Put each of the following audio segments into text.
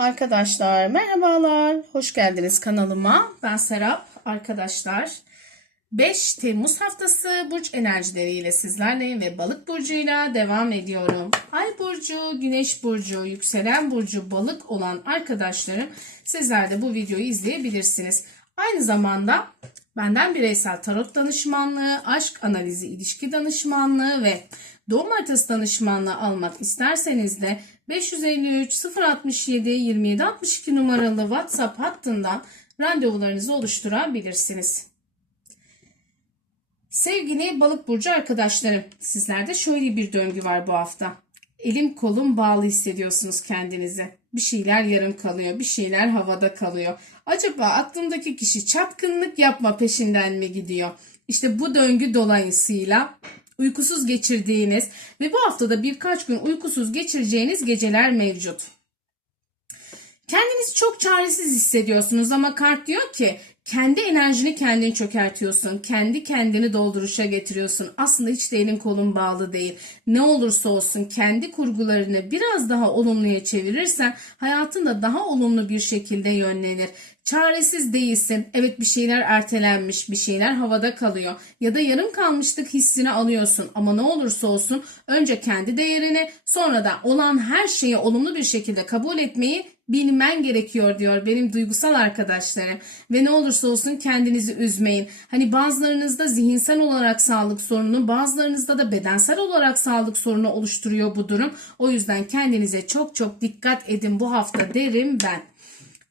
Arkadaşlar merhabalar. Hoş geldiniz kanalıma. Ben Serap. Arkadaşlar 5 Temmuz haftası burç enerjileriyle sizlerleyim ve balık burcuyla devam ediyorum. Ay burcu, güneş burcu, yükselen burcu balık olan arkadaşlarım sizler de bu videoyu izleyebilirsiniz. Aynı zamanda benden bireysel tarot danışmanlığı, aşk analizi, ilişki danışmanlığı ve doğum haritası danışmanlığı almak isterseniz de 553 067 27 62 numaralı WhatsApp hattından randevularınızı oluşturabilirsiniz. Sevgili balık burcu arkadaşlarım, sizlerde şöyle bir döngü var bu hafta. Elim kolum bağlı hissediyorsunuz kendinizi. Bir şeyler yarım kalıyor, bir şeyler havada kalıyor. Acaba aklımdaki kişi çapkınlık yapma peşinden mi gidiyor? İşte bu döngü dolayısıyla uykusuz geçirdiğiniz ve bu haftada birkaç gün uykusuz geçireceğiniz geceler mevcut. Kendinizi çok çaresiz hissediyorsunuz ama kart diyor ki kendi enerjini kendin çökertiyorsun. Kendi kendini dolduruşa getiriyorsun. Aslında hiç de elin kolun bağlı değil. Ne olursa olsun kendi kurgularını biraz daha olumluya çevirirsen hayatın da daha olumlu bir şekilde yönlenir. Çaresiz değilsin. Evet bir şeyler ertelenmiş, bir şeyler havada kalıyor ya da yarım kalmışlık hissini alıyorsun. Ama ne olursa olsun önce kendi değerini sonra da olan her şeyi olumlu bir şekilde kabul etmeyi bilmen gerekiyor diyor benim duygusal arkadaşlarım. Ve ne olursa olsun kendinizi üzmeyin. Hani bazılarınızda zihinsel olarak sağlık sorunu, bazılarınızda da bedensel olarak sağlık sorunu oluşturuyor bu durum. O yüzden kendinize çok çok dikkat edin bu hafta derim ben.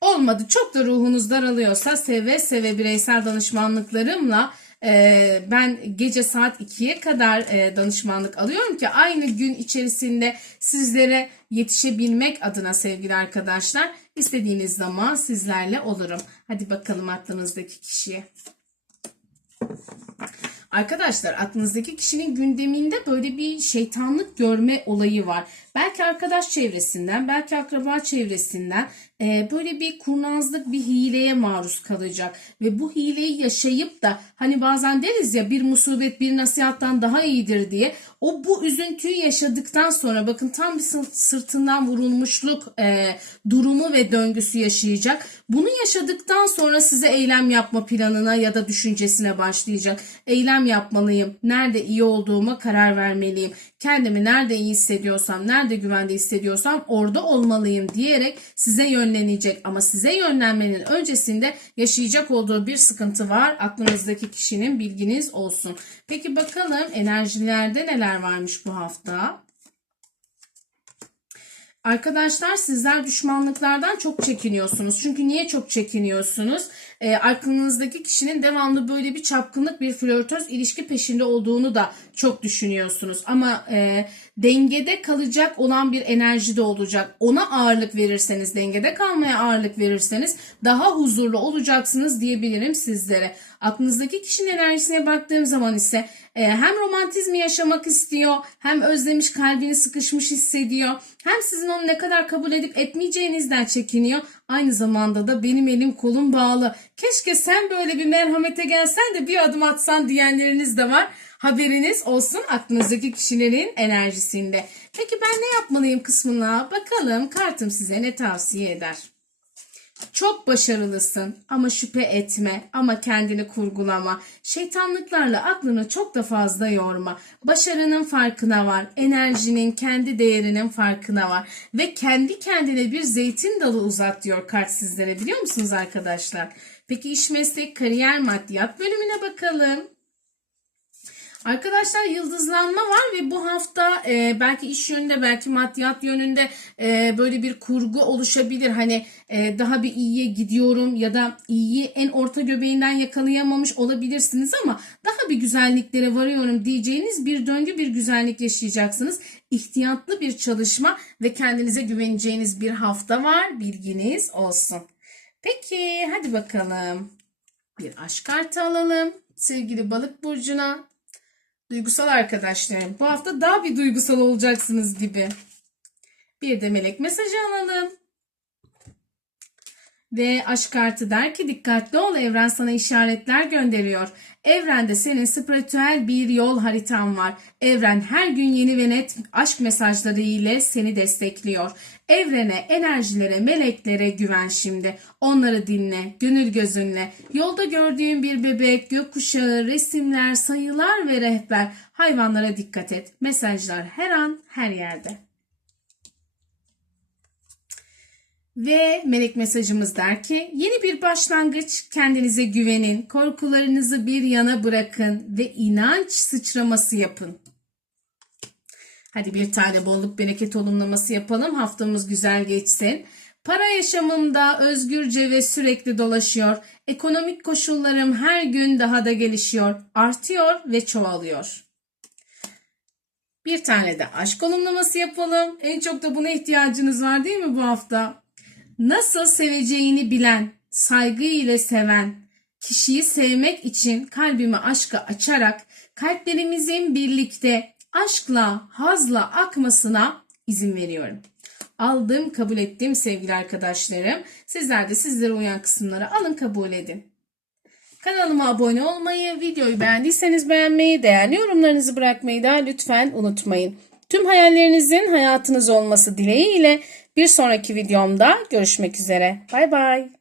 Olmadı çok da ruhunuz daralıyorsa seve seve bireysel danışmanlıklarımla e, ben gece saat 2'ye kadar e, danışmanlık alıyorum ki aynı gün içerisinde sizlere yetişebilmek adına sevgili arkadaşlar istediğiniz zaman sizlerle olurum. Hadi bakalım aklınızdaki kişiye. Arkadaşlar aklınızdaki kişinin gündeminde böyle bir şeytanlık görme olayı var. Belki arkadaş çevresinden, belki akraba çevresinden böyle bir kurnazlık, bir hileye maruz kalacak. Ve bu hileyi yaşayıp da hani bazen deriz ya bir musibet bir nasihattan daha iyidir diye. O bu üzüntüyü yaşadıktan sonra bakın tam bir sırtından vurulmuşluk e, durumu ve döngüsü yaşayacak. Bunu yaşadıktan sonra size eylem yapma planına ya da düşüncesine başlayacak. Eylem yapmalıyım. Nerede iyi olduğuma karar vermeliyim. Kendimi nerede iyi hissediyorsam, nerede güvende hissediyorsam orada olmalıyım diyerek size yönlenecek. Ama size yönlenmenin öncesinde yaşayacak olduğu bir sıkıntı var. Aklınızdaki kişinin bilginiz olsun. Peki bakalım enerjilerde neler varmış bu hafta? Arkadaşlar sizler düşmanlıklardan çok çekiniyorsunuz. Çünkü niye çok çekiniyorsunuz? E, aklınızdaki kişinin devamlı böyle bir çapkınlık, bir flörtöz ilişki peşinde olduğunu da çok düşünüyorsunuz. Ama e, dengede kalacak olan bir enerji de olacak. Ona ağırlık verirseniz, dengede kalmaya ağırlık verirseniz daha huzurlu olacaksınız diyebilirim sizlere. Aklınızdaki kişinin enerjisine baktığım zaman ise e, hem romantizmi yaşamak istiyor, hem özlemiş, kalbini sıkışmış hissediyor. Hem sizin onu ne kadar kabul edip etmeyeceğinizden çekiniyor. Aynı zamanda da benim elim kolum bağlı. Keşke sen böyle bir merhamete gelsen de bir adım atsan diyenleriniz de var. Haberiniz olsun aklınızdaki kişilerin enerjisinde. Peki ben ne yapmalıyım kısmına bakalım kartım size ne tavsiye eder. Çok başarılısın ama şüphe etme ama kendini kurgulama. Şeytanlıklarla aklını çok da fazla yorma. Başarının farkına var. Enerjinin kendi değerinin farkına var. Ve kendi kendine bir zeytin dalı uzat diyor kart sizlere biliyor musunuz arkadaşlar? Peki iş meslek kariyer maddiyat bölümüne bakalım. Arkadaşlar yıldızlanma var ve bu hafta e, belki iş yönünde belki maddiyat yönünde e, böyle bir kurgu oluşabilir. Hani e, daha bir iyiye gidiyorum ya da iyiyi en orta göbeğinden yakalayamamış olabilirsiniz ama daha bir güzelliklere varıyorum diyeceğiniz bir döngü bir güzellik yaşayacaksınız. İhtiyatlı bir çalışma ve kendinize güveneceğiniz bir hafta var bilginiz olsun. Peki hadi bakalım bir aşk kartı alalım sevgili balık burcuna. Duygusal arkadaşlarım. Bu hafta daha bir duygusal olacaksınız gibi. Bir de melek mesajı alalım. Ve aşk kartı der ki dikkatli ol evren sana işaretler gönderiyor. Evrende senin spiritüel bir yol haritan var. Evren her gün yeni ve net aşk mesajları ile seni destekliyor. Evrene, enerjilere, meleklere güven şimdi. Onları dinle, gönül gözünle. Yolda gördüğün bir bebek, gökkuşağı, resimler, sayılar ve rehber. Hayvanlara dikkat et. Mesajlar her an, her yerde. Ve melek mesajımız der ki yeni bir başlangıç kendinize güvenin, korkularınızı bir yana bırakın ve inanç sıçraması yapın. Hadi bir tane bolluk bereket olumlaması yapalım. Haftamız güzel geçsin. Para yaşamımda özgürce ve sürekli dolaşıyor. Ekonomik koşullarım her gün daha da gelişiyor, artıyor ve çoğalıyor. Bir tane de aşk olumlaması yapalım. En çok da buna ihtiyacınız var değil mi bu hafta? Nasıl seveceğini bilen, saygı ile seven, kişiyi sevmek için kalbimi aşka açarak kalplerimizin birlikte aşkla, hazla akmasına izin veriyorum. Aldım, kabul ettim sevgili arkadaşlarım. Sizler de sizlere uyan kısımları alın, kabul edin. Kanalıma abone olmayı, videoyu beğendiyseniz beğenmeyi, değerli yorumlarınızı bırakmayı da lütfen unutmayın. Tüm hayallerinizin hayatınız olması dileğiyle bir sonraki videomda görüşmek üzere. Bay bay.